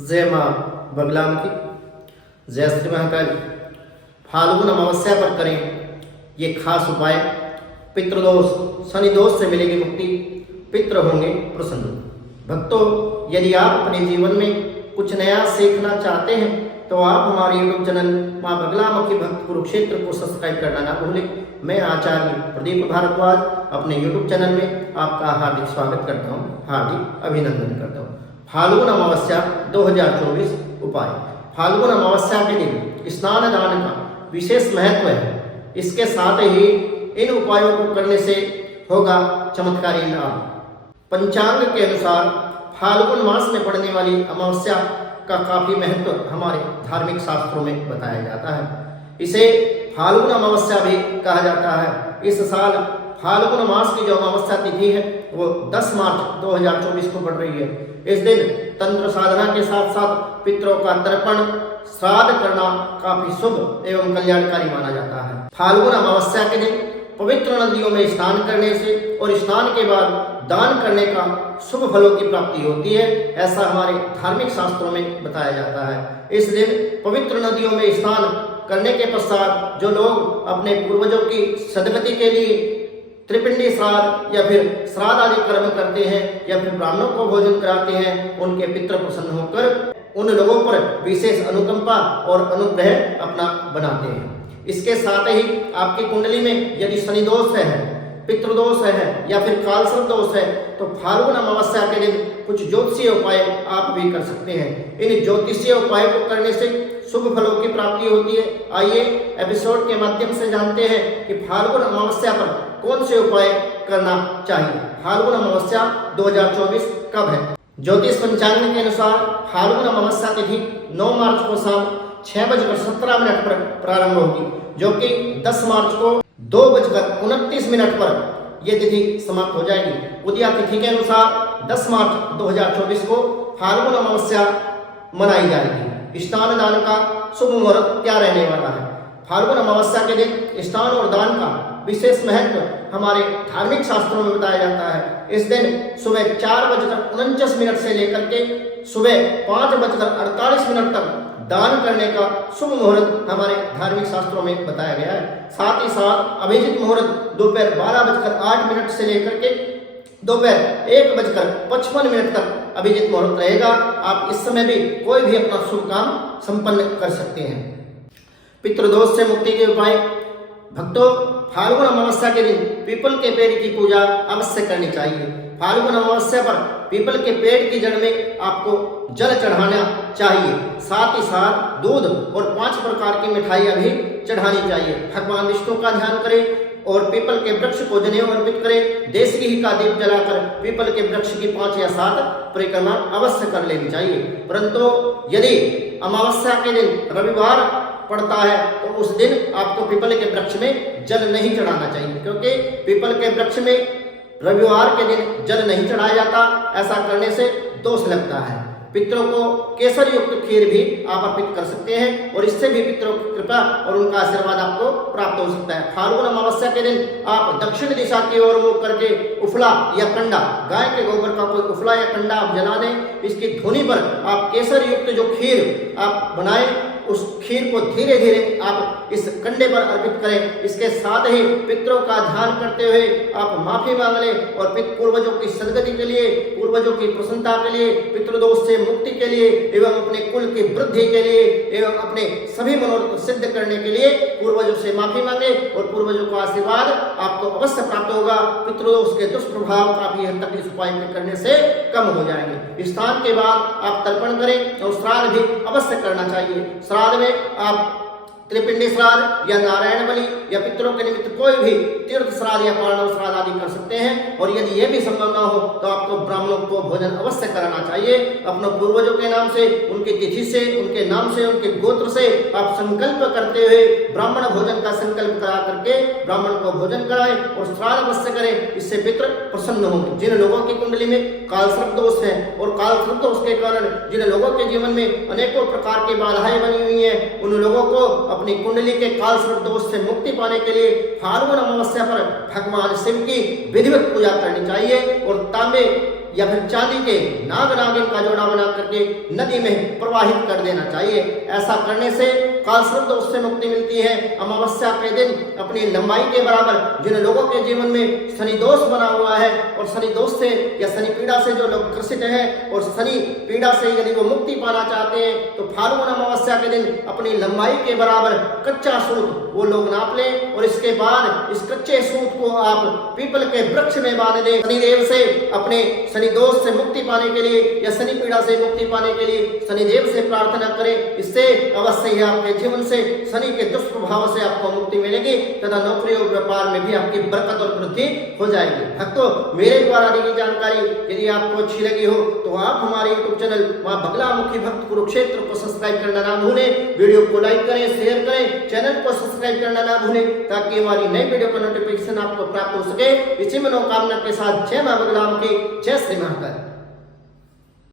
जय माँ बगलाम की जय श्री महाकाल। फाल्गुन अमावस्या पर करें ये खास उपाय। पितृदोष शनि दोष से मिलेगी मुक्ति, पितृ होंगे प्रसन्न। भक्तों, यदि आप अपने जीवन में कुछ नया सीखना चाहते हैं तो आप हमारे यूट्यूब चैनल माँ बगलाम की भक्त कुरुक्षेत्र को सब्सक्राइब करना ना भूलें। मैं आचार्य प्रदीप भारद्वाज अपने यूट्यूब चैनल में आपका हार्दिक स्वागत करता हूँ, हार्दिक अभिनंदन करता हूँ। फाल्गुन अमावस्या 2024 उपाय। फाल्गुन अमावस्या के दिन स्नान दान का विशेष महत्व है। इसके साथ ही इन उपायों को करने से होगा चमत्कारी लाभ। पंचांग के अनुसार फाल्गुन मास में पड़ने वाली अमावस्या का काफी महत्व हमारे धार्मिक शास्त्रों में बताया जाता है। इसे फाल्गुन अमावस्या भी कहा जाता है। इस साल फाल्गुन मास की जो अमावस्या तिथि है वो 10 मार्च 2024 को पड़ रही है। इस दिन तंत्र साधना के साथ साथ पितरों का तर्पण श्राद्ध करना काफी शुभ एवं कल्याणकारी माना जाता है। फाल्गुन अमावस्या के दिन पवित्र नदियों में स्नान करने से और स्नान के बाद दान करने का शुभ फलों की प्राप्ति होती है, ऐसा हमारे धार्मिक शास्त्रों में बताया जाता है। इस दिन पवित्र नदियों में स्नान करने के पश्चात जो लोग अपने पूर्वजों की सदगति के लिए त्रिपिंडी श्राद्ध या फिर श्राद्ध आदि कर्म करते हैं या फिर ब्राह्मणों को भोजन कराते हैं, उनके पितृ प्रसन्न होकर उन लोगों पर विशेष अनुकंपा और अनुग्रह अपना बनाते हैं। इसके साथ ही आपकी कुंडली में यदि शनि दोष है, पितृदोष है या फिर कालसर्प दोष है तो फाल्गुन अमावस्या के दिन कुछ ज्योतिषीय उपाय आप भी कर सकते हैं। इन ज्योतिषीय उपायों को करने से शुभ फलों की प्राप्ति होती है। आइए एपिसोड के माध्यम से जानते हैं कि फाल्गुन अमावस्या पर कौन से उपाय करना चाहिए। फाल्गुन अमावस्या 2024 कब है? ज्योतिष पंचांग के अनुसार फाल्गुन अमावस्या तिथि 9 मार्च को शाम 6:17 पर प्रारंभ होगी, जो कि 10 मार्च को 2:29 पर यह तिथि समाप्त हो जाएगी। उदया तिथि के अनुसार 10 मार्च 2024 को फाल्गुन अमावस्या मनाई जाएगी। स्नान दान का शुभ मुहूर्त क्या रहने वाला है? फाल्गुन अमावस्या के दिन स्नान और दान का विशेष महत्व हमारे धार्मिक शास्त्रों में बताया जाता है। इस दिन सुबह 4:49 से लेकर के सुबह 5:48 तक दान करने का शुभ मुहूर्त हमारे धार्मिक शास्त्रों में बताया गया है। साथ ही साथ अभिजित मुहूर्त दोपहर 12:08 से लेकर के दोपहर 1:55 तक अभिजित मुहूर्त रहेगा। आप इस समय भी कोई भी अपना शुभ काम संपन्न कर सकते हैं। पितृदोष से मुक्ति के उपाय। भक्तों, फाल्गुन अमावस्या के दिन पीपल के पेड़ की पूजा अवश्य करनी चाहिए। फाल्गुन अमावस्या पर पीपल के पेड़ की जड़ में आपको जल चढ़ाना चाहिए। साथ ही साथ दूध और 5 प्रकार की मिठाइयाँ भी चढ़ानी चाहिए। भगवान विष्णु का ध्यान करें और पीपल के वृक्ष को जनेऊ अर्पित करें। देश घी का दीप जलाकर पीपल के वृक्ष की 5 या 7 परिक्रमा अवश्य कर लेनी चाहिए। परंतु यदि अमावस्या के दिन रविवार पड़ता है तो उस दिन आपको पीपल के वृक्ष में जल नहीं चढ़ाना चाहिए, क्योंकि पीपल के वृक्ष में रविवार के दिन जल नहीं चढ़ाया जाता। ऐसा करने से दोष लगता है। पितरों को केसर युक्त खीर भी आप अर्पित कर सकते हैं और इससे भी पितरों की कृपा और उनका आशीर्वाद आपको प्राप्त हो सकता है। फाल्गुन अमावस्या के दिन आप दक्षिण दिशा की ओर मुख करके उफला या कंडा, गाय के गोबर का कोई उफला या कंडा आप जला दें। इसकी धुनी पर आप केसर युक्त जो खीर आप बनाएं, उस खीर को धीरे धीरे आप इस कंडे पर अर्पित करें। इसके साथ ही पितरों का ध्यान करते हुए आप माफी मांग लें और पूर्वजों की सदगति के लिए, पूर्वजों की प्रसन्नता के लिए, पितृदोष से मुक्ति के लिए एवं अपने कुल की वृद्धि के लिए एवं अपने सभी मनोरथ सिद्ध करने के लिए पूर्वजों से माफी मांगे और पूर्वजों का आशीर्वाद आपको अवश्य प्राप्त होगा। पितृदोष के दुष्प्रभाव काफी हद तक इस उपाय के करने से कम हो जाएंगे। स्नान के बाद आप तर्पण करें और श्राद्ध भी अवश्य करना चाहिए। श्राद्ध में आप त्रिपिंडी श्राद्ध या नारायण बलि या पितरों के निमित्त कोई भी तीर्थ श्राद्ध या पार्णव श्राद्ध आदि कर सकते हैं। और यदि यह भी संभव ना हो तो आपको ब्राह्मणों को भोजन अवश्य कराना चाहिए। अपने पूर्वजों के नाम से, उनकी तिथि से, उनके नाम से, उनके गोत्र से आप संकल्प करते हुए ब्राह्मण भोजन का संकल्प करा करके ब्राह्मण को भोजन कराएं और श्राद्ध अवश्य करें। इससे पितृ प्रसन्न होंगे। जिन लोगों की कुंडली में कालसर्प दोष है और कालसर्प दोष के कारण जिन लोगों के जीवन में अनेकों प्रकार की बाधाएं बनी हुई हैं, उन लोगों को अपनी कुंडली के कालसर्प दोष से मुक्ति पाने के लिए फाल्गुन अमावस्या पर भगवान शिव की विधिवत पूजा करनी चाहिए और तांबे या फिर चांदी के नाग नागिन का जोड़ा बना करके नदी में प्रवाहित कर देना चाहिए। ऐसा करने से कालसर्प दोष से मुक्ति मिलती है। अमावस्या के दिन अपनी लंबाई के बराबर जिन लोगों के जीवन में शनि दोष बना हुआ है और शनि दोष से या शनि पीड़ा से जो लोग ग्रसित हैं और शनि पीड़ा से यदि वो मुक्ति पाना चाहते हैं तो फाल्गुन अमावस्या के दिन अपनी लंबाई के बराबर कच्चा सूत वो लोग नाप लें और इसके बाद इस कच्चे सूत को आप पीपल के वृक्ष में बांध दें। शनिदेव से अपने शनि दोष से मुक्ति पाने के लिए या शनि पीड़ा से मुक्ति पाने के लिए शनिदेव से प्रार्थना करें। इससे अवश्य ही आपके जीवन से शनि के दुष्प्रभाव से आपको मुक्ति मिलेगी तथा नौकरी और व्यापार में भी आपकी बरकत और वृद्धि हो जाएगी। भक्तों, मेरे द्वारा दी गई जानकारी यदि आपको अच्छी लगी हो तो आप हमारे YouTube चैनल मां बगलामुखी भक्त कुरुक्षेत्र को सब्सक्राइब करना ना भूलें। वीडियो को लाइक करें, शेयर करें, चैनल को सब्सक्राइब करना ना भूलें ताकि हमारी नई वीडियो का नोटिफिकेशन आपको प्राप्त हो सके। इसी मनोकामना के साथ जय मां बगलामुखी, जय श्री महाकाल।